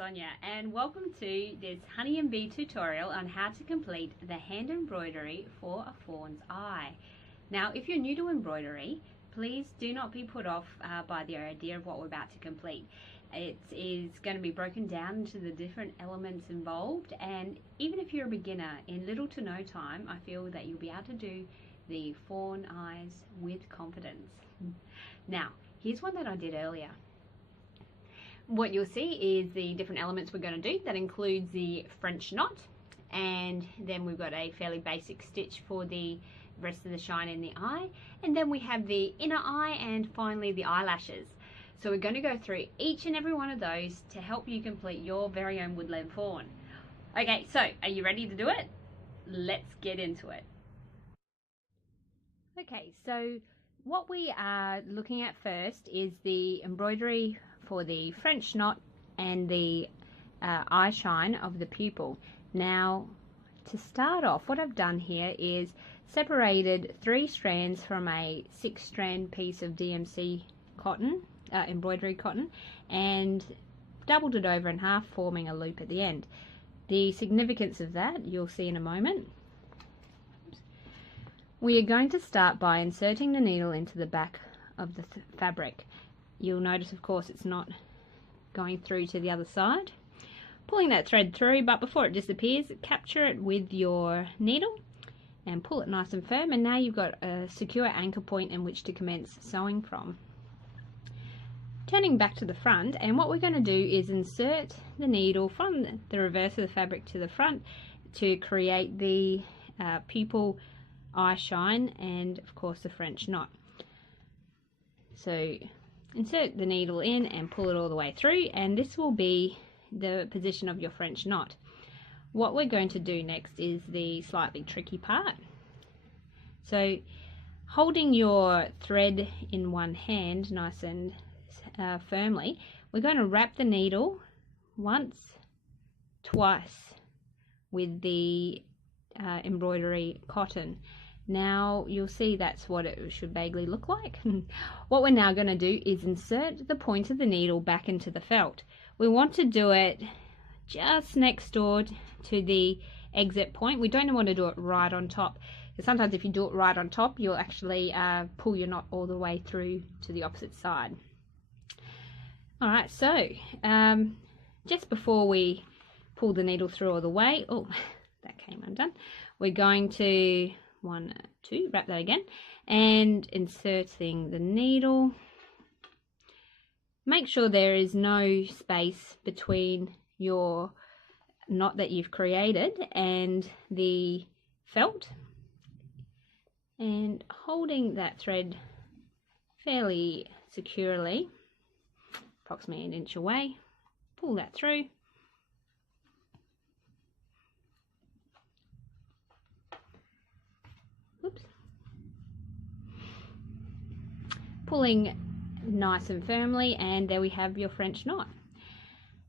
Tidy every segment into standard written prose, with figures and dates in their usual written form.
Sonia, and welcome to this Honey and Bee tutorial on how to complete the hand embroidery for a fawn's eye. Now, if you're new to embroidery, please do not be put off by the idea of what we're about to complete. It is going to be broken down into the different elements involved, and even if you're a beginner, in little to no time, I feel that you'll be able to do the fawn eyes with confidence. Now, here's one that I did earlier. What you'll see is the different elements we're going to do. That includes the French knot, and then we've got a fairly basic stitch for the rest of the shine in the eye, and then we have the inner eye, and finally the eyelashes. So we're going to go through each and every one of those to help you complete your very own woodland fawn. Okay, so are you ready to do it? Let's get into it. Okay, so what we are looking at first is the embroidery for the French knot and the eye shine of the pupil. Now, to start off, what I've done here is separated 3 strands from a 6-strand piece of DMC cotton, embroidery cotton, and doubled it over in half, forming a loop at the end. The significance of that you'll see in a moment. We are going to start by inserting the needle into the back of the fabric. You'll notice, of course, it's not going through to the other side. Pulling that thread through, but before it disappears, capture it with your needle and pull it nice and firm, and now you've got a secure anchor point in which to commence sewing from. Turning back to the front, and what we're going to do is insert the needle from the reverse of the fabric to the front to create the pupil eye shine and, of course, the French knot. So insert the needle in and pull it all the way through, and this will be the position of your French knot. What we're going to do next is the slightly tricky part. So holding your thread in one hand nice and firmly, we're going to wrap the needle once, twice with the embroidery cotton. Now you'll see that's what it should vaguely look like. What we're now going to do is insert the point of the needle back into the felt. We want to do it just next door to the exit point. We don't want to do it right on top, because sometimes if you do it right on top, you'll actually pull your knot all the way through to the opposite side. Alright, so just before we pull the needle through all the way, oh, that came undone, we're going to wrap that again, and inserting the needle. Make sure there is no space between your knot that you've created and the felt, and holding that thread fairly securely, approximately 1 inch away, pull that through. Oops. Pulling nice and firmly, and there we have your French knot.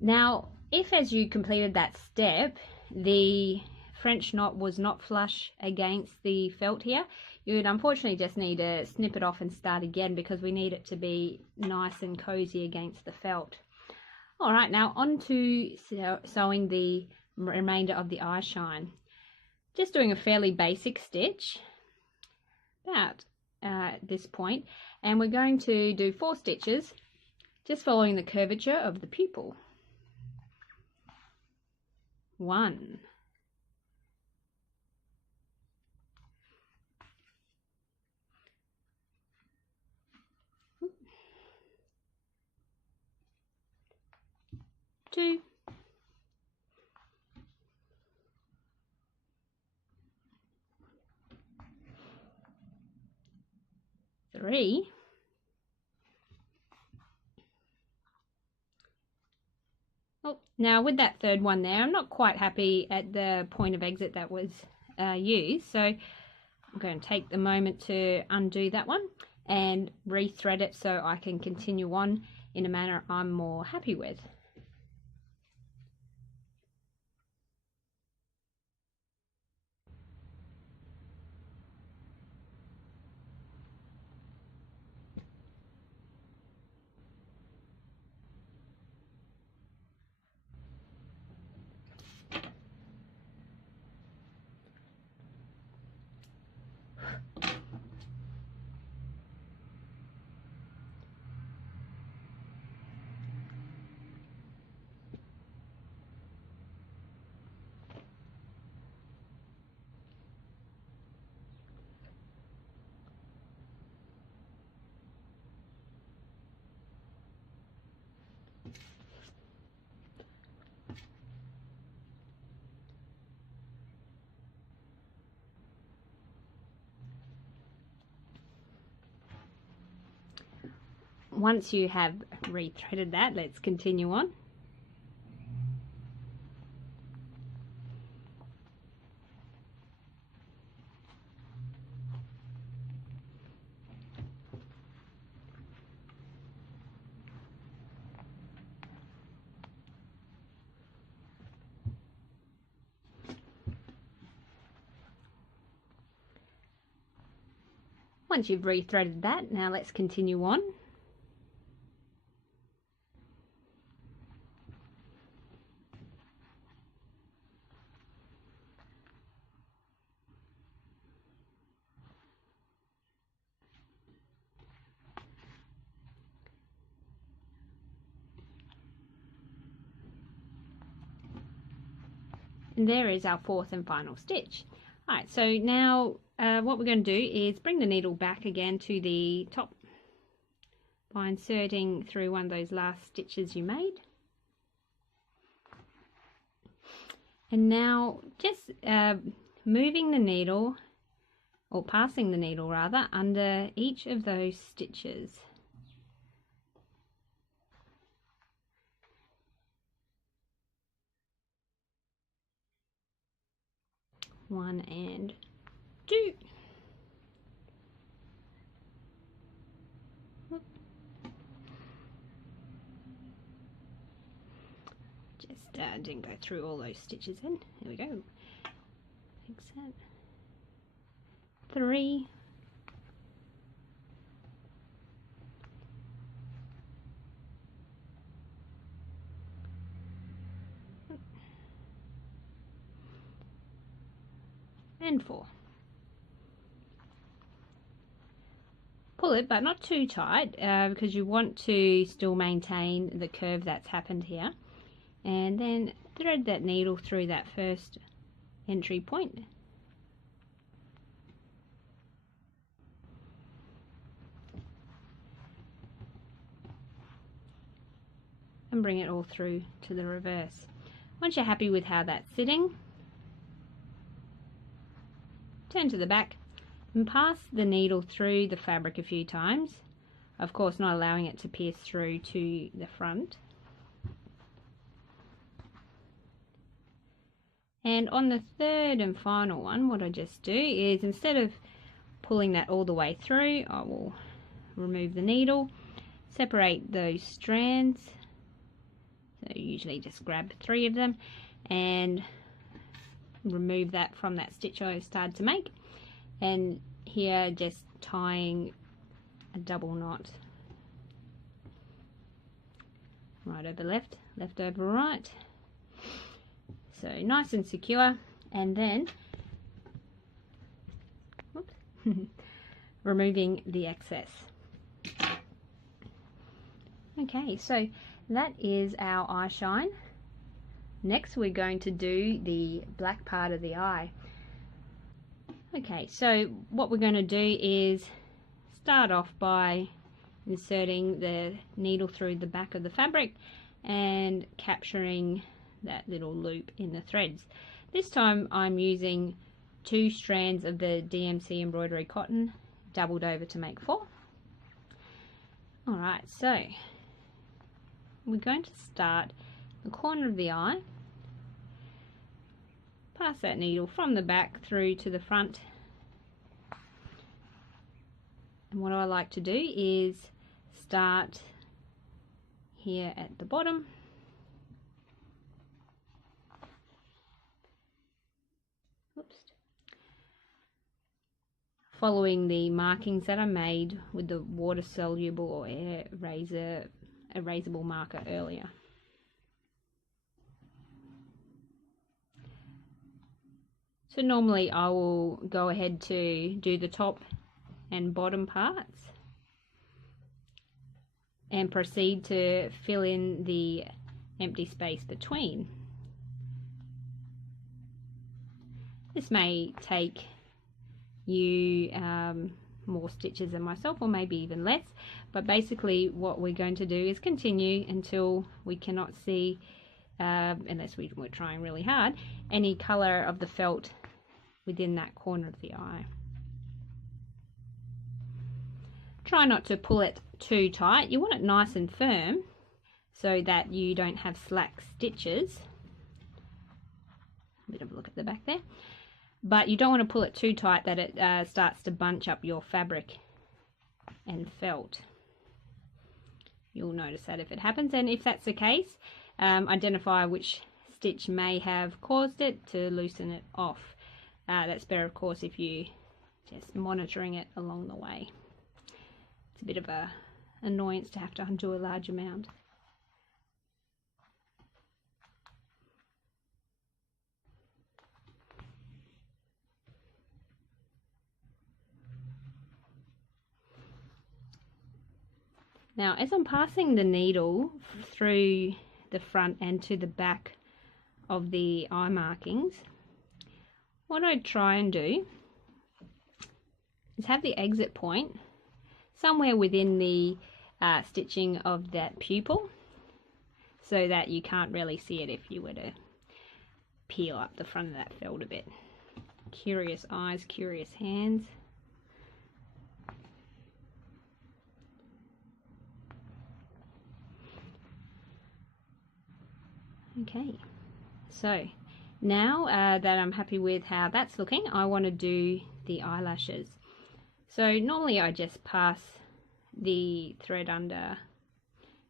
Now, if as you completed that step the French knot was not flush against the felt here, you would unfortunately just need to snip it off and start again, because we need it to be nice and cozy against the felt. Alright, now on to sewing the remainder of the eye shine. Just doing a fairly basic stitch about this point, and we're going to do 4 stitches just following the curvature of the pupil. 1, 2, 3, 4. Now with that third one there, I'm not quite happy at the point of exit that was used, so I'm going to take the moment to undo that one and re-thread it so I can continue on in a manner I'm more happy with. once you have rethreaded that, let's continue on. Once you've rethreaded that, now let's continue on. And there is our fourth and final stitch. Alright, so now what we're going to do is bring the needle back again to the top by inserting through one of those last stitches you made. And now just moving the needle, or passing the needle rather, under each of those stitches. One and two. Just didn't go through all those stitches in. Here we go. Fix that. 3. And 4. Pull it, but not too tight, because you want to still maintain the curve that's happened here. And then thread that needle through that first entry point. And bring it all through to the reverse. Once you're happy with how that's sitting, turn to the back and pass the needle through the fabric a few times, of course not allowing it to pierce through to the front. And on the third and final one, what I just do is, instead of pulling that all the way through, I will remove the needle, separate those strands, so usually just grab 3 of them, and remove that from that stitch I started to make, and here just tying a double knot, right over left, left over right, so nice and secure. And then whoops, removing the excess. Okay, so that is our eye shine. Next we're going to do the black part of the eye. Okay, so what we're going to do is start off by inserting the needle through the back of the fabric and capturing that little loop in the threads. This time I'm using 2 strands of the DMC embroidery cotton, doubled over to make 4. Alright, so we're going to start the corner of the eye, pass that needle from the back through to the front, and what I like to do is start here at the bottom, following the markings that I made with the water soluble or air erasable marker earlier. So normally I will go ahead to do the top and bottom parts and proceed to fill in the empty space between. This may take you more stitches than myself, or maybe even less, but basically what we're going to do is continue until we cannot see, unless we're trying really hard, any colour of the felt within that corner of the eye. Try not to pull it too tight. You want it nice and firm so that you don't have slack stitches. A bit of a look at the back there. But you don't want to pull it too tight that it starts to bunch up your fabric and felt. You'll notice that if it happens, and if that's the case, identify which stitch may have caused it to loosen it off. That's better, of course, if you just monitoring it along the way. It's a bit of a annoyance to have to undo a large amount. Now, as I'm passing the needle through the front and to the back of the eye markings, what I try and do is have the exit point somewhere within the stitching of that pupil, so that you can't really see it if you were to peel up the front of that felt a bit. Curious eyes, curious hands. Okay, so now that I'm happy with how that's looking, I want to do the eyelashes. So normally I just pass the thread under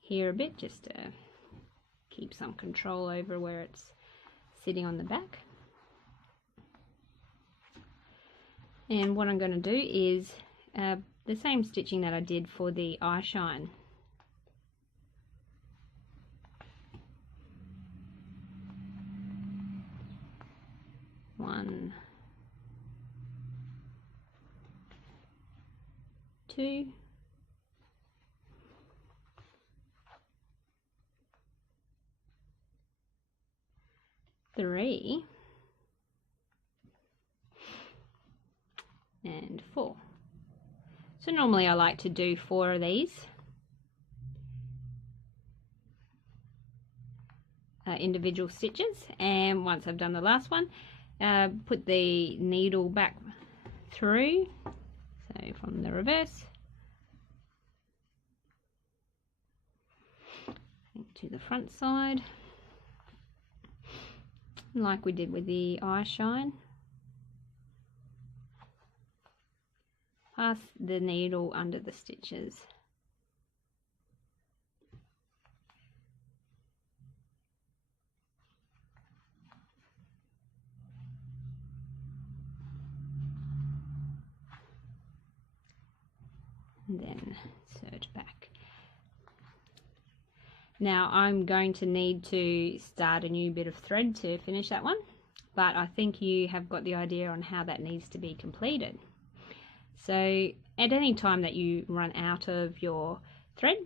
here a bit just to keep some control over where it's sitting on the back. And what I'm going to do is the same stitching that I did for the eye shine. One, two, three, and 4. So normally I like to do 4 of these individual stitches, and once I've done the last one, put the needle back through, so from the reverse to the front side, like we did with the eye shine. Pass the needle under the stitches. And then serge back. Now I'm going to need to start a new bit of thread to finish that one, but I think you have got the idea on how that needs to be completed. So at any time that you run out of your thread,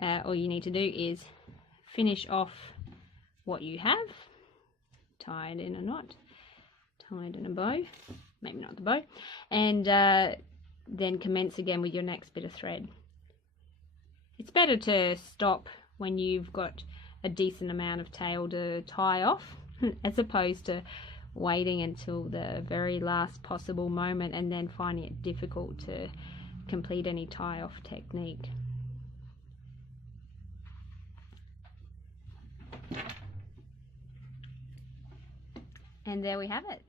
all you need to do is finish off what you have, tie it in a knot, tie it in a bow, maybe not the bow, and then commence again with your next bit of thread. It's better to stop when you've got a decent amount of tail to tie off as opposed to waiting until the very last possible moment and then finding it difficult to complete any tie off technique. And there we have it.